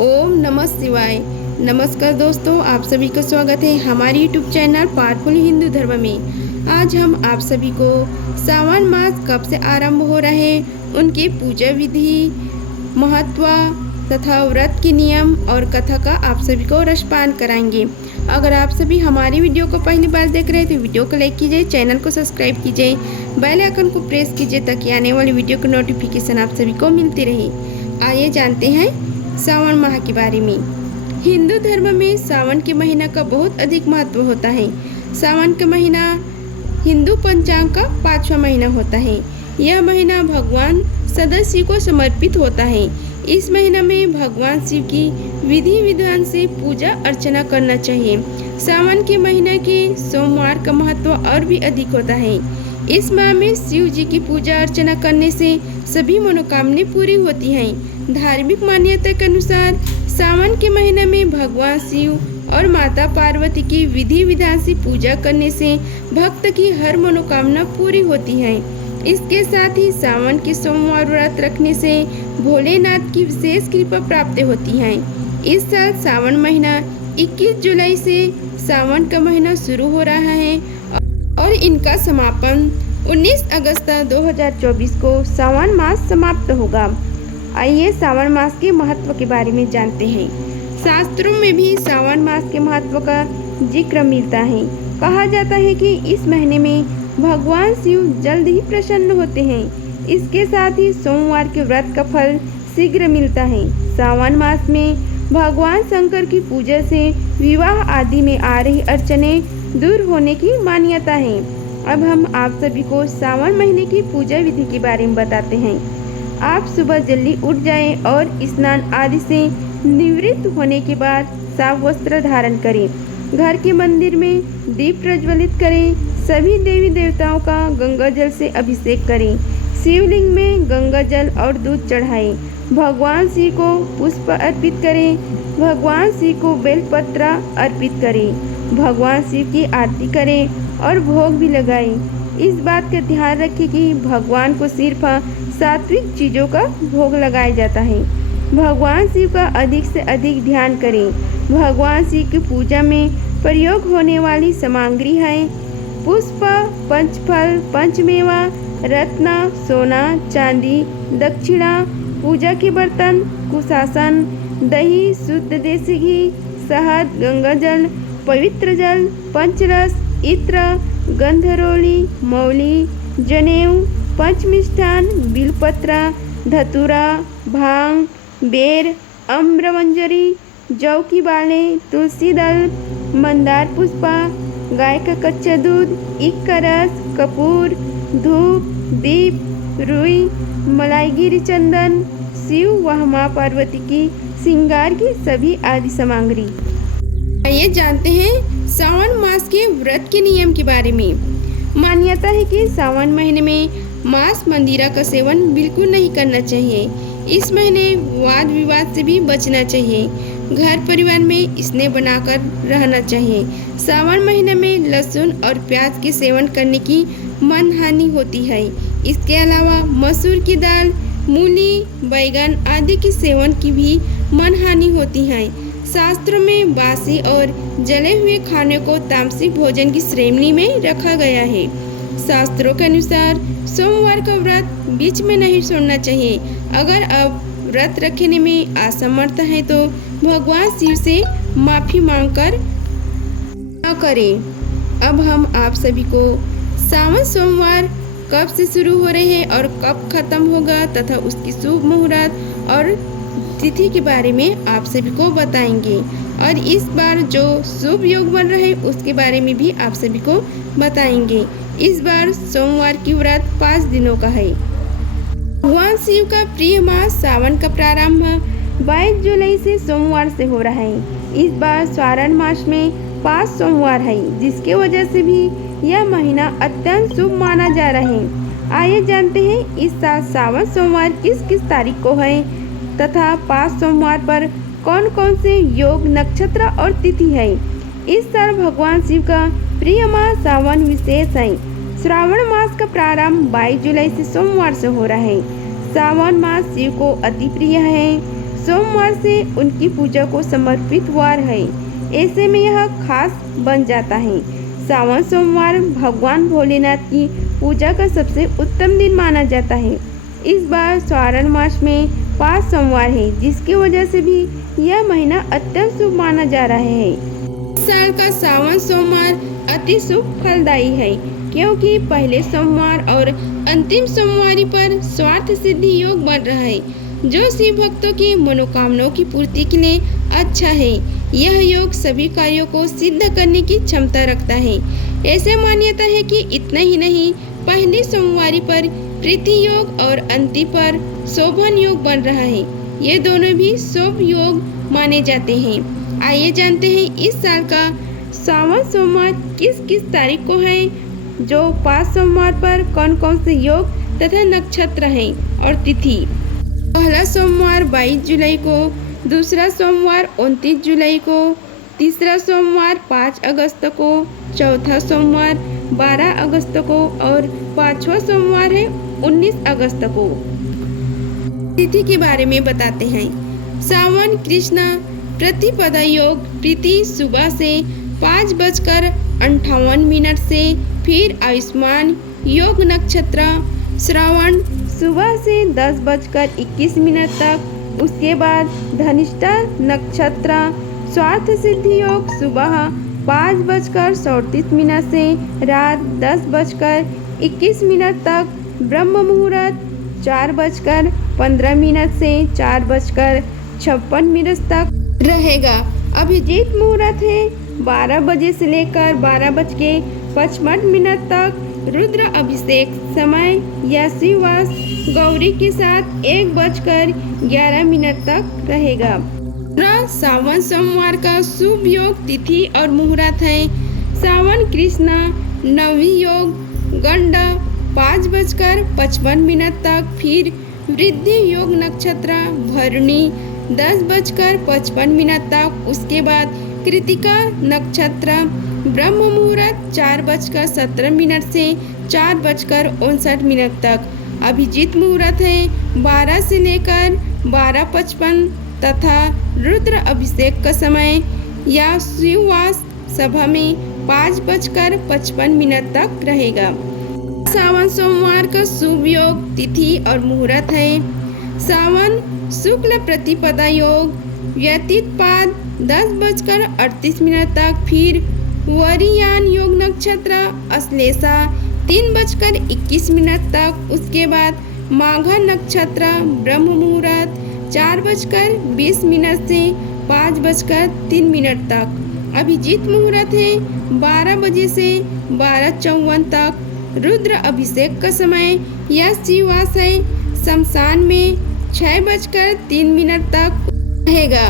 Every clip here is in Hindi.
ओम नमः शिवाय। नमस्कार दोस्तों, आप सभी का स्वागत है हमारे यूट्यूब चैनल पावरफुल हिंदू धर्म में। आज हम आप सभी को सावन मास कब से आरंभ हो रहे, उनके पूजा विधि, महत्व तथा व्रत के नियम और कथा का आप सभी को रसपान कराएंगे। अगर आप सभी हमारी वीडियो को पहली बार देख रहे हैं तो वीडियो को लाइक कीजिए, चैनल को सब्सक्राइब कीजिए, बेल आइकन को प्रेस कीजिए ताकि आने वाली वीडियो की नोटिफिकेशन आप सभी को मिलती रहे। आइए जानते हैं सावन माह के बारे में। हिंदू धर्म में सावन के महीना का बहुत अधिक महत्व होता है। सावन का महीना हिंदू पंचांग का 5वां महीना होता है। यह महीना भगवान सदाशिव को समर्पित होता है। इस महीना में भगवान शिव की विधि विधान से पूजा अर्चना करना चाहिए। सावन के महीने के सोमवार का महत्व और भी अधिक होता है। इस माह में शिव जी की पूजा अर्चना करने से सभी मनोकामनाएं पूरी होती हैं। धार्मिक मान्यता के अनुसार सावन के महीने में भगवान शिव और माता पार्वती की विधि विधान से पूजा करने से भक्त की हर मनोकामना पूरी होती है। इसके साथ ही सावन के सोमवार व्रत रखने से भोलेनाथ की विशेष कृपा प्राप्त होती है। इस साल सावन महीना 21 जुलाई से सावन का महीना शुरू हो रहा है और इनका समापन 19 अगस्त 2024 को सावन मास समाप्त होगा। आइए सावन मास के महत्व के बारे में जानते हैं। शास्त्रों में भी सावन मास के महत्व का जिक्र मिलता है। कहा जाता है कि इस महीने में भगवान शिव जल्द ही प्रसन्न होते हैं। इसके साथ ही सोमवार के व्रत का फल शीघ्र मिलता है। सावन मास में भगवान शंकर की पूजा से विवाह आदि में आ रही अड़चने दूर होने की मान्यता है। अब हम आप सभी को सावन महीने की पूजा विधि के बारे में बताते हैं। आप सुबह जल्दी उठ जाएं और स्नान आदि से निवृत्त होने के बाद साफ वस्त्र धारण करें। घर के मंदिर में दीप प्रज्वलित करें। सभी देवी देवताओं का गंगा जल से अभिषेक करें। शिवलिंग में गंगा जल और दूध चढ़ाएं। भगवान शिव को पुष्प अर्पित करें। भगवान शिव को बेलपत्र अर्पित करें। भगवान शिव की आरती करें और भोग भी लगाएं। इस बात का ध्यान रखें कि भगवान को सिर्फ सात्विक चीज़ों का भोग लगाया जाता है। भगवान शिव का अधिक से अधिक ध्यान करें। भगवान शिव की पूजा में प्रयोग होने वाली सामग्री है पुष्प, पंचफल, पंचमेवा, रत्न, सोना, चांदी, दक्षिणा, पूजा के बर्तन, कुशासन, दही, शुद्ध देसी घी, शहद, गंगा जल, पवित्र जल, पंचरस, इत्र, गंधरोली, मौली, जनेऊ, पंचमिष्ठान, बिलपत्र, धतूरा, भांग, बेर, अम्रमंजरी, जौ की बालें, तुलसी दल, मंदार पुष्पा, गाय का कच्चा दूध, ईख का रस, कपूर, धूप, दीप, रुई, मलाईगिरी चंदन, शिव व मां पार्वती की श्रृंगार की सभी आदि सामग्री। आइए जानते हैं सावन मास के व्रत के नियम के बारे में। मान्यता है कि सावन महीने में मांस मंदिरा का सेवन बिल्कुल नहीं करना चाहिए। इस महीने वाद विवाद से भी बचना चाहिए। घर परिवार में स्नेह बनाकर रहना चाहिए। सावन महीने में लहसुन और प्याज के सेवन करने की मनहानि होती है। इसके अलावा मसूर की दाल, मूली, बैगन आदि के सेवन की भी मनहानि होती है। शास्त्रों में बासी और जले हुए खाने को तामसिक भोजन की श्रेणी में रखा गया है। शास्त्रों के अनुसार सोमवार का व्रत बीच में नहीं छोड़ना चाहिए। अगर आप व्रत रखने में असमर्थ हैं तो भगवान शिव से माफ़ी मांगकर न करें। अब हम आप सभी को सावन सोमवार कब से शुरू हो रहे हैं और कब खत्म होगा तथा उसकी शुभ मुहूर्त और तिथि के बारे में आप सभी को बताएंगे और इस बार जो शुभ योग बन रहे हैं उसके बारे में भी आप सभी को बताएंगे। इस बार सोमवार की व्रत 5 दिनों का है। भगवान शिव का प्रिय मास सावन का प्रारंभ 22 जुलाई से सोमवार से हो रहा है। इस बार श्रावण मास में 5 सोमवार है, जिसके वजह से भी यह महीना अत्यंत शुभ माना जा रहा है। आइए जानते हैं इस साल सावन सोमवार किस किस तारीख को है तथा 5 सोमवार पर कौन कौन से योग, नक्षत्र और तिथि है। इस साल भगवान शिव का प्रिय मास सावन विशेष है। श्रावण मास का प्रारंभ 22 जुलाई से सोमवार से हो रहा है। सावन मास शिव को अति प्रिय है। सोमवार से उनकी पूजा को समर्पित वार है। ऐसे में यह खास बन जाता है। सावन सोमवार भगवान भोलेनाथ की पूजा का सबसे उत्तम दिन माना जाता है। इस बार श्रावण मास में 5 सोमवार है, जिसकी वजह से भी यह महीना अत्यंत शुभ माना जा रहा है। इस साल का सावन सोमवार अति शुभ फलदायी है, क्योंकि पहले सोमवार और अंतिम सोमवारी पर स्वार्थ सिद्धि योग बन रहा है, जो शिव भक्तों की मनोकामनाओं की पूर्ति के लिए अच्छा है। यह योग सभी कार्यों को सिद्ध करने की क्षमता रखता है। ऐसे मान्यता है कि इतना ही नहीं, पहली सोमवारी पर प्रीति योग और अंतिम पर शोभन योग बन रहा है। ये दोनों भी शुभ योग माने जाते हैं। आइए जानते हैं इस साल का सावन सोमवार किस किस तारीख को है, जो 5 सोमवार पर कौन कौन से योग तथा नक्षत्र हैं और तिथि। पहला सोमवार 22 जुलाई को, दूसरा सोमवार 29 जुलाई को, तीसरा सोमवार 5 अगस्त को, चौथा सोमवार 12 अगस्त को और 5वां सोमवार है 19 अगस्त को। तिथि के बारे में बताते हैं। सावन कृष्ण प्रतिपदा योग प्रीति सुबह से 5:58 से, फिर आयुष्मान योग नक्षत्र श्रावण सुबह से 10:21 तक, उसके बाद धनिष्ठा नक्षत्र स्वार्थ सिद्धि योग सुबह 5:37 से रात 10:21 तक, ब्रह्म मुहूर्त 4:15 से 4:56 तक रहेगा। अभिजीत मुहूर्त है 12 बजे से लेकर 12:55 तक। रुद्र अभिषेक समय या शिववास गौरी के साथ 1:11 तक रहेगा। सावन सोमवार का शुभ योग तिथि और मुहूर्त है। सावन कृष्ण नवी योग गंड 5:55 तक, फिर वृद्धि योग नक्षत्र भरणी 10:55 तक, उसके बाद कृतिका नक्षत्र ब्रह्म मुहूर्त 4:17 से 4:59 तक। अभिजीत मुहूर्त है 12 से लेकर 12:55 तथा रुद्र अभिषेक का समय या शिववास सभा में 5:55 तक रहेगा। सावन सोमवार का शुभ योग तिथि और मुहूर्त है। सावन शुक्ल प्रतिपदा योग व्यतीत पाद 10:38 तक, फिर वरियान योग नक्षत्र अश्लेषा 3:21 तक, उसके बाद माघा नक्षत्र ब्रह्म मुहूर्त 4:20 से 5:03 तक। अभिजीत मुहूर्त है 12 बजे से 12:54 तक। रुद्र अभिषेक का समय या शिववास है शमशान में 6:03 तक रहेगा।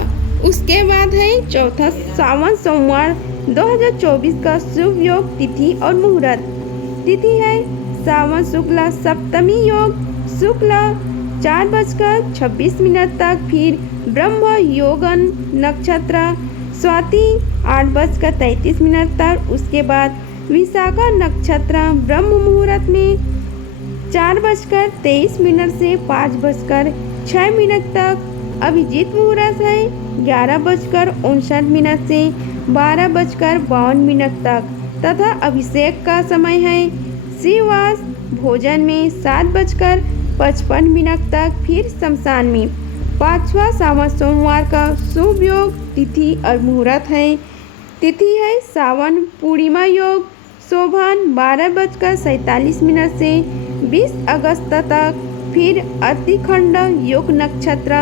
उसके बाद है चौथा सावन सोमवार 2024 का शुभ योग तिथि और मुहूर्त। तिथि है सावन शुक्ला सप्तमी योग शुक्ला 4:26 तक, फिर ब्रह्म योगन नक्षत्र स्वाति 8:33 तक, उसके बाद विशाखा नक्षत्र ब्रह्म मुहूर्त में 4:23 से 5:06 तक। अभिजीत मुहूर्त है 11:59 से 12:52 तक तथा अभिषेक का समय है शिववास भोजन में 7:55 तक, फिर शमशान में। 5वां सावन सोमवार का शुभ योग तिथि और मुहूर्त है। तिथि है सावन पूर्णिमा योग शोभन 12:47 से 20 अगस्त तक, फिर अतिखंड योग नक्षत्र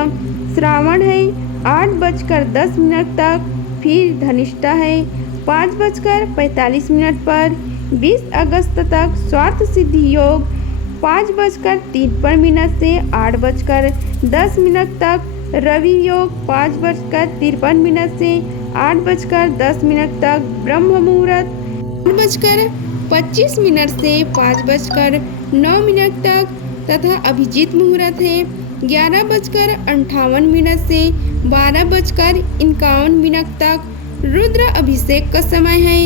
श्रावण है 8:10 तक, फिर धनिष्ठा है 5:45 पर 20 अगस्त तक। स्वार्थ सिद्धि योग 5:53 से 8:10 तक। रवि योग 5:53 से 8:10 तक। ब्रह्म मुहूर्त 8:25 से 5:09 तक तथा अभिजीत मुहूर्त है 11:58 से 12:51 तक। रुद्र अभिषेक का समय है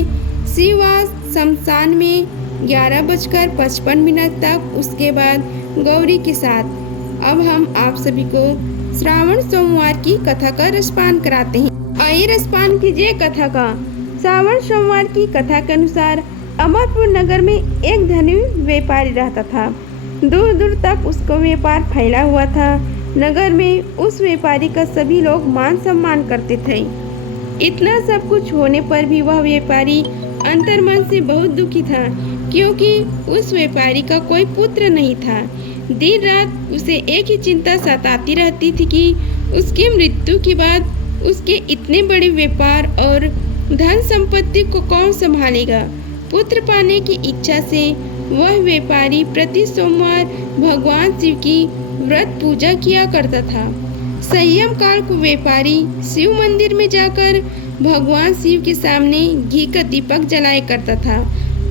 शिववास शमशान में 11:55 तक, उसके बाद गौरी के साथ। अब हम आप सभी को श्रावण सोमवार की कथा का रसपान कराते हैं। आइए रसपान कीजिए कथा का। श्रावण सोमवार की कथा के अनुसार अमरपुर नगर में एक धनी व्यापारी रहता था। दूर दूर तक उसका व्यापार फैला हुआ था। नगर में उस व्यापारी का सभी लोग मान सम्मान करते थे। इतना सब कुछ होने पर भी वह व्यापारी अंतर्मन से बहुत दुखी था, क्योंकि उस व्यापारी का कोई पुत्र नहीं था। दिन रात उसे एक ही चिंता सताती रहती थी कि उसकी मृत्यु के बाद उसके इतने बड़े व्यापार और धन संपत्ति को कौन संभालेगा। पुत्र पाने की इच्छा से वह व्यापारी प्रति सोमवार भगवान शिव की व्रत पूजा किया करता था। संयम काल को व्यापारी शिव मंदिर में जाकर भगवान शिव के सामने घी का दीपक जलाया करता था।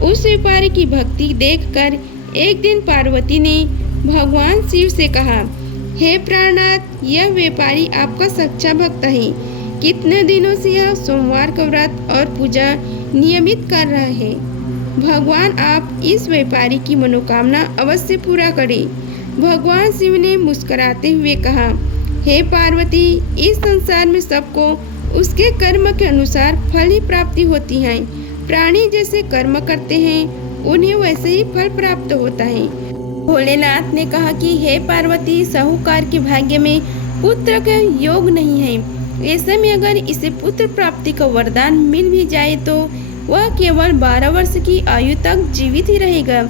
उस व्यापारी की भक्ति देखकर एक दिन पार्वती ने भगवान शिव से कहा, हे प्राणनाथ, यह व्यापारी आपका सच्चा भक्त है। कितने दिनों से यह सोमवार का व्रत और पूजा नियमित कर रहा है। भगवान आप इस व्यापारी की मनोकामना अवश्य पूरा करें। भगवान शिव ने मुस्कुराते हुए कहा, हे पार्वती, इस संसार में सबको उसके कर्म के अनुसार फल ही प्राप्ति होती है। प्राणी जैसे कर्म करते हैं उन्हें वैसे ही फल प्राप्त होता है। भोलेनाथ ने कहा कि हे पार्वती, साहूकार के भाग्य में पुत्र का योग नहीं है। ऐसे में अगर इसे पुत्र प्राप्ति का वरदान मिल भी जाए तो वह केवल 12 वर्ष की आयु तक जीवित ही रहेगा।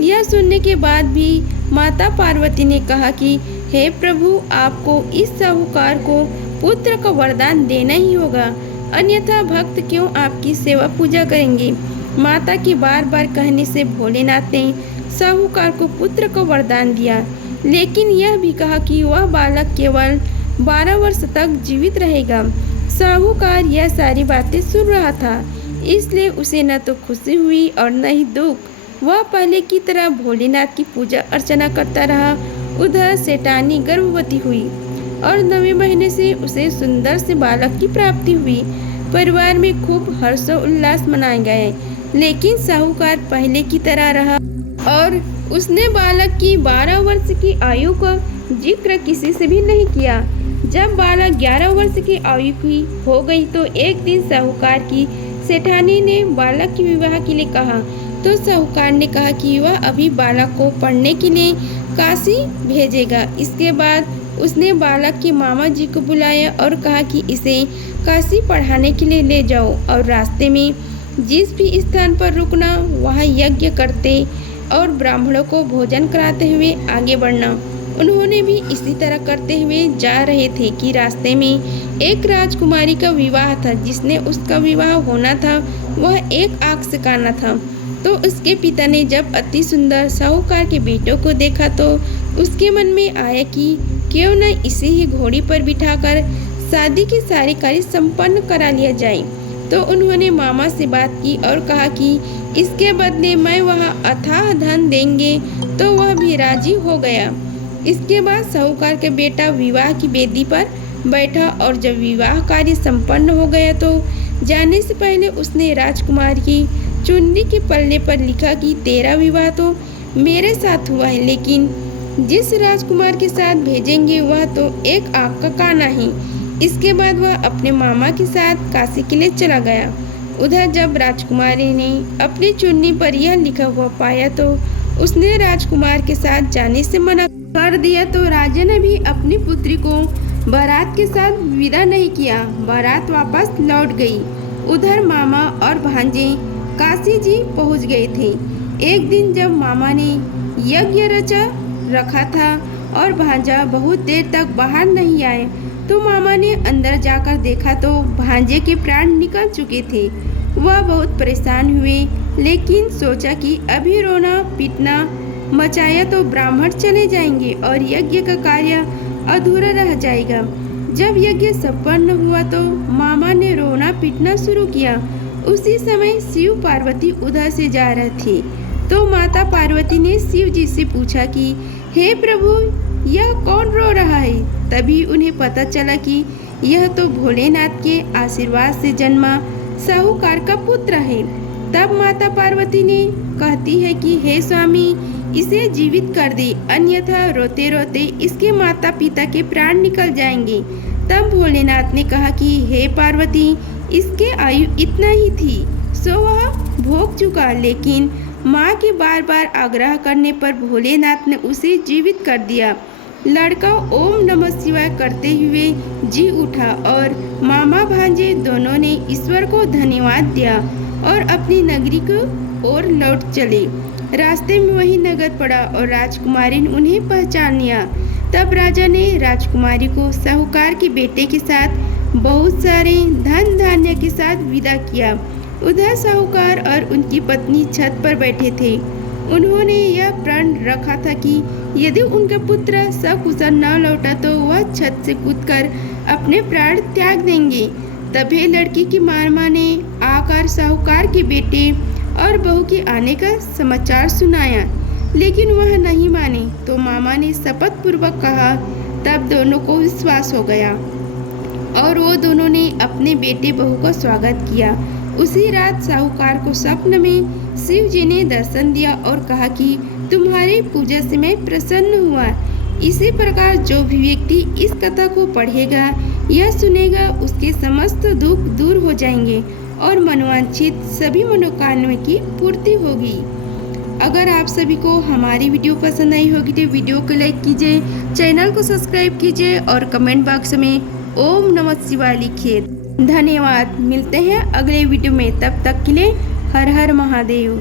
यह सुनने के बाद भी माता पार्वती ने कहा कि हे प्रभु, आपको इस साहूकार को पुत्र का वरदान देना ही होगा, अन्यथा भक्त क्यों आपकी सेवा पूजा करेंगे। माता के बार बार कहने से भोलेनाथ ने साहूकार को पुत्र का वरदान दिया, लेकिन यह भी कहा कि वह बालक केवल 12 वर्ष तक जीवित रहेगा। साहूकार यह सारी बातें सुन रहा था, इसलिए उसे न तो खुशी हुई और न ही दुख। वह पहले की तरह भोलेनाथ की पूजा अर्चना करता रहा। उधर सेठानी गर्भवती हुई और 9वें महीने से उसे सुंदर से बालक की प्राप्ति हुई। परिवार में खूब हर्षोल्लास मनाए गए, लेकिन साहूकार पहले की तरह रहा और उसने बालक की 12 वर्ष की आयु का जिक्र किसी से भी नहीं किया। जब बालक 11 वर्ष की आयु की हो गई तो एक दिन साहूकार की सेठानी ने बालक के विवाह के लिए कहा, तो साहूकार ने कहा कि वह अभी बालक को पढ़ने के लिए काशी भेजेगा। इसके बाद उसने बालक के मामा जी को बुलाया और कहा कि इसे काशी पढ़ाने के लिए ले जाओ और रास्ते में जिस भी स्थान पर रुकना वहाँ यज्ञ करते और ब्राह्मणों को भोजन कराते हुए आगे बढ़ना। उन्होंने भी इसी तरह करते हुए जा रहे थे कि रास्ते में एक राजकुमारी का विवाह था। जिसने उसका विवाह होना था वह एक आँख से काना था। तो उसके पिता ने जब अति सुंदर साहूकार के बेटों को देखा तो उसके मन में आया कि क्यों न इसे ही घोड़ी पर बिठाकर शादी के सारे कार्य संपन्न करा लिया जाए। तो उन्होंने मामा से बात की और कहा कि इसके बदले मैं वहाँ अथाह धन देंगे, तो वह भी राजी हो गया। इसके बाद साहूकार का बेटा विवाह की वेदी पर बैठा और जब विवाह कार्य संपन्न हो गया तो जाने से पहले उसने राजकुमार की चुन्नी के पल्ले पर लिखा कि तेरा विवाह तो मेरे साथ हुआ है, लेकिन जिस राजकुमार के साथ भेजेंगे वह तो एक आँख का काना है। इसके बाद वह अपने मामा के साथ काशी के लिए चला गया। उधर जब राजकुमारी ने अपनी चुन्नी पर यह लिखा हुआ पाया तो उसने राजकुमार के साथ जाने से मना कर दिया। तो राजा ने भी अपनी पुत्री को बारात के साथ विदा नहीं किया। बारात वापस लौट गई। उधर मामा और भांजे काशी जी पहुंच गए थे। एक दिन जब मामा ने यज्ञ रचा रखा था और भांजा बहुत देर तक बाहर नहीं आए तो मामा ने अंदर जाकर देखा तो भांजे के प्राण निकल चुके थे। वह बहुत परेशान हुए, लेकिन सोचा कि अभी रोना पीटना मचाया तो ब्राह्मण चले जाएंगे और यज्ञ का कार्य अधूरा रह जाएगा। जब यज्ञ संपन्न हुआ तो मामा ने रोना पीटना शुरू किया। उसी समय शिव पार्वती उधर से जा रहे थे तो माता पार्वती ने शिव जी से पूछा कि हे प्रभु, यह कौन रो रहा है। तभी उन्हें पता चला कि यह तो भोलेनाथ के आशीर्वाद से जन्मा साहूकार का पुत्र है। तब माता पार्वती ने कहती है कि हे स्वामी, इसे जीवित कर दे, अन्यथा रोते रोते इसके माता पिता के प्राण निकल जाएंगे। तब भोलेनाथ ने कहा कि हे पार्वती, इसके आयु इतना ही थी, सो वह भोग चुका। लेकिन माँ के बार बार आग्रह करने पर भोलेनाथ ने उसे जीवित कर दिया। लड़का ओम नमः शिवाय करते हुए जी उठा और मामा भांजे दोनों ने ईश्वर को धन्यवाद दिया और अपनी नगरी को ओर लौट चले। रास्ते में वही नगर पड़ा और राजकुमारी ने उन्हें पहचान लिया। तब राजा ने राजकुमारी को साहूकार के बेटे के साथ बहुत सारे धन धान्य के साथ विदा किया। उधर साहूकार और उनकी पत्नी छत पर बैठे थे। उन्होंने यह प्रण रखा था कि यदि उनका पुत्र सकुशल न लौटा तो वह छत से कूदकर अपने प्राण त्याग देंगे। तभी लड़की की मामा ने आकर साहूकार के बेटे और बहू के आने का समाचार सुनाया, लेकिन वह नहीं माने तो मामा ने शपथ पूर्वक कहा। तब दोनों को विश्वास हो गया और वो दोनों ने अपने बेटे बहू का स्वागत किया। उसी रात साहूकार को स्वप्न में शिव जी ने दर्शन दिया और कहा कि तुम्हारी पूजा से मैं प्रसन्न हुआ। इसी प्रकार जो भी व्यक्ति इस कथा को पढ़ेगा या सुनेगा उसके समस्त दुख दूर हो जाएंगे और मनोवांछित सभी मनोकामनाओं की पूर्ति होगी। अगर आप सभी को हमारी वीडियो पसंद आई होगी तो वीडियो को लाइक कीजिए, चैनल को सब्सक्राइब कीजिए और कमेंट बॉक्स में ओम नमः शिवाय लिखिए। धन्यवाद। मिलते हैं अगले वीडियो में, तब तक के लिए हर हर महादेव।